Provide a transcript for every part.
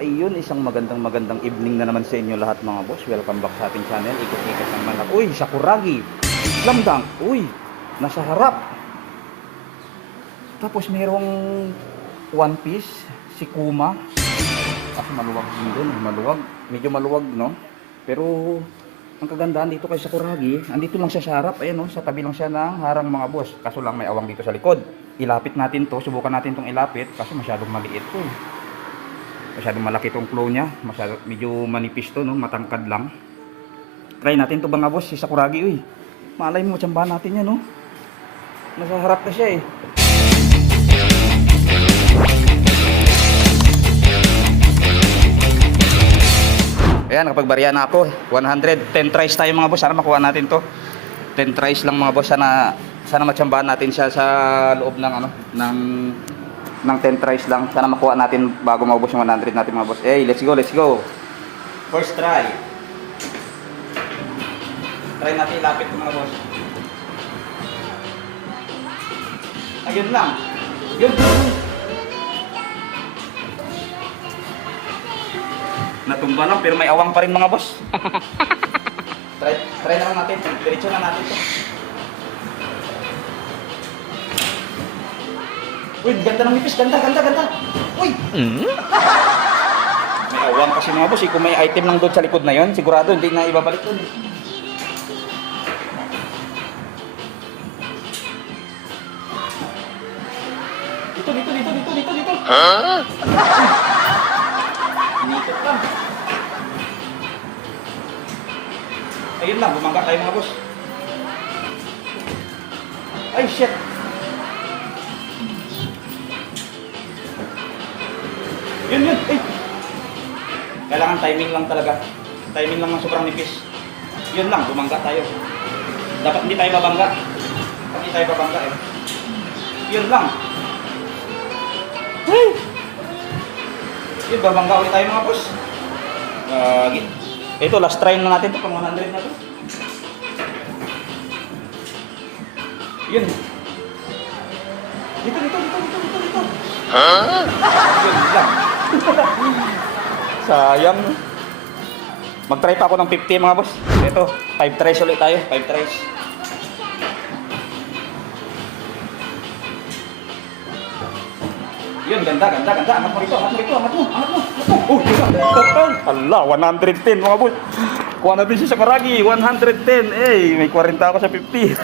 Ayun, isang magandang evening na naman sa inyo lahat mga boss. Welcome back sa ating channel. Ikot-ikot ng manok. Uy, Sakuragi. Slam dunk. Uy, nasa harap. Tapos merong One Piece, si Kuma. Kasi maluwag din doon. Maluwag. Medyo maluwag, no? Pero ang kagandahan dito kay Sakuragi, andito lang siya sa harap. Ayan, no? Sa tabi lang siya ng harang mga boss. Kaso lang may awang dito sa likod. Ilapit natin to. Subukan natin tong ilapit. Kasi masyadong maliit to. Masyadong malaki tong claw niya. Medyo manipis to, no? Matangkad lang. Try natin to mga boss, si Sakuragi. Uy, malay mo, tsambahan natin yan, no? Nasa harap na siya eh. Ayan, nakapagbarya na ako. 110 tries tayo mga boss. Sana makuha natin to. 10 tries lang mga boss. Sana matsambahan natin siya sa loob ng ng 10 tries lang. Sana makuha natin bago maubos yung 100 natin mga boss. Hey, let's go, let's go. First try. Try natin ilapit mga boss. Ayun lang. Yun. Natumba lang pero may awang pa rin mga boss. try na lang natin. Diretso na natin to. Uy, ganda ng nipis. Ganda. Uy! May awang kasi mga boss. Kung may item lang doon sa likod na yon, sigurado hindi na ibabalik doon. Dito. Huh? Inikot lang. Ayun lang, bumangga tayo mga boss. Ay, shit. Yun. Ay. Kailangan timing lang talaga. Timing lang ng sobrang nipis. Yun lang, bumangga tayo. Dapat hindi tayo babangga. Hindi tayo babangga eh. Yun lang. Hey! Yun, babangga ulit tayo mga boss. Ito, last try na natin ito. Pang 100 na ito. Yun. Dito. Huh? Yun lang. Sayang. Mag-try pa ako ng 50 mga boss. Ito, 5 tries ulit tayo. 5 tries. Yun, ganda. Angat mo rito. Oh, yun. Hala, 110 mga boss. Kuha natin si Sakuragi, 110. May 40 ako sa 50.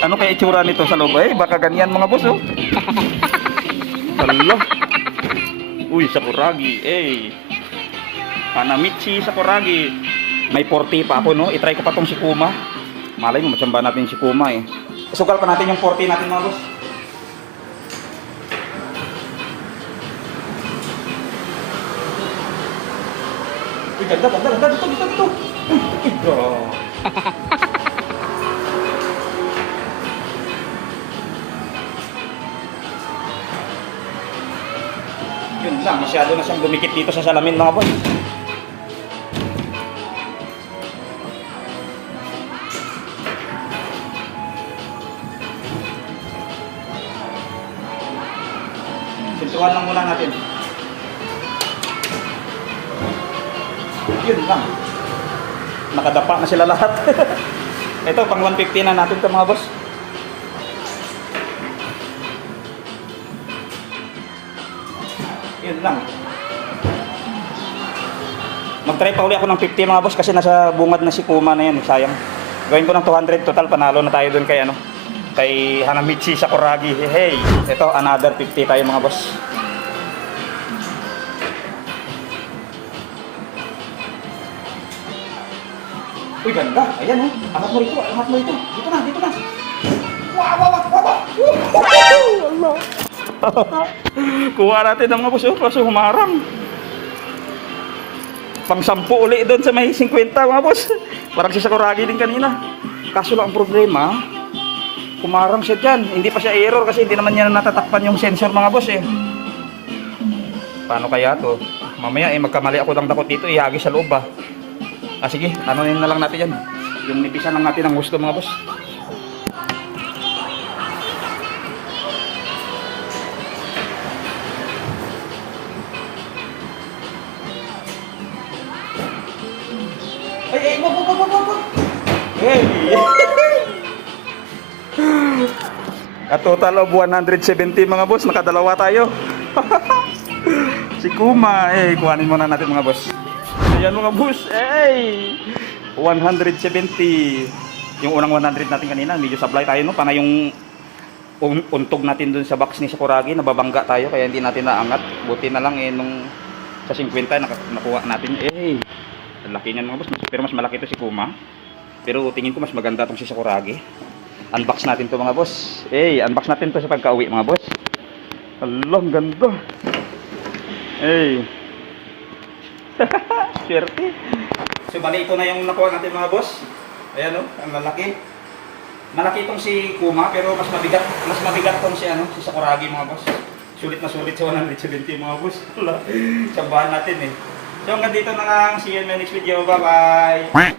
Ano kaya itsura nito sa loob? Baka ganyan mga boss, oh. Hala. Uy, Sakuragi. Hanamichi Sakuragi. May 40 pa ako, no? I-try ko pa tong si Kuma. Malay mo, matsamba natin si Kuma, eh. Sugal pa natin yung 40 natin mga boss. Uy, ganda. Dito. Uy, Yun lang, masyado na siyang dumikit dito sa salamin mga boss. Sintuhan lang muna natin. Yun lang. Nakadapa na sila lahat. Ito, pang 150 na natin ito mga boss. Yun lang. Mag-try pa uli ako ng 50 mga boss kasi nasa bungad na si Kuma na yan. Sayang. Gawin ko ng 200 total. Panalo na tayo dun kay Hanamichi Sakuragi. Hey, ito, another 50 tayo mga boss. Uy, ganda. Ayan, oh. Angat mo rito. Dito na. Wow. Allah. Kuha natin ng mga boss, oh. Kaso humarang. Pang 10 uli doon sa may 50 mga boss. Parang si Sakuragi din kanina. Kaso lang ang problema, kumarang siya dyan. Hindi pa siya error kasi hindi naman niya natatakpan yung sensor mga boss, eh. Paano kaya to? Mamaya, magkamali ako ng takot dito. Ihagi sa loob, ba? Sige, ano na lang natin yan. Yung nipisan lang natin ang gusto mga boss. Ay, wag. Hey! A total of 170 mga boss, nakadalawa tayo. Si Kuma, kuhanin muna natin mga boss. Ayan mga boss, 170. Yung unang 100 natin kanina, medyo sablay tayo no, pana yung untog natin dun sa box ni Sakuragi, nababangga tayo kaya hindi natin naangat. Buti na lang nung sa 50 nakuha natin. Ang laki niyan mga boss, pero mas malaki to si Kuma. Pero tingin ko mas maganda tong si Sakuragi. Unbox natin to mga boss. Unbox natin to sa pagka-uwi mga boss. Alam, ganda. Swerte. So bali ito na yung nakuha natin mga boss. Ayan o, ang lalaki. Malaki itong si Kuma pero mas mabigat tong si si Sakuragi mga boss. Sulit na sulit sa 170 mga boss. Tsambahan natin So hanggang dito na lang. See you in my next video. Bye bye.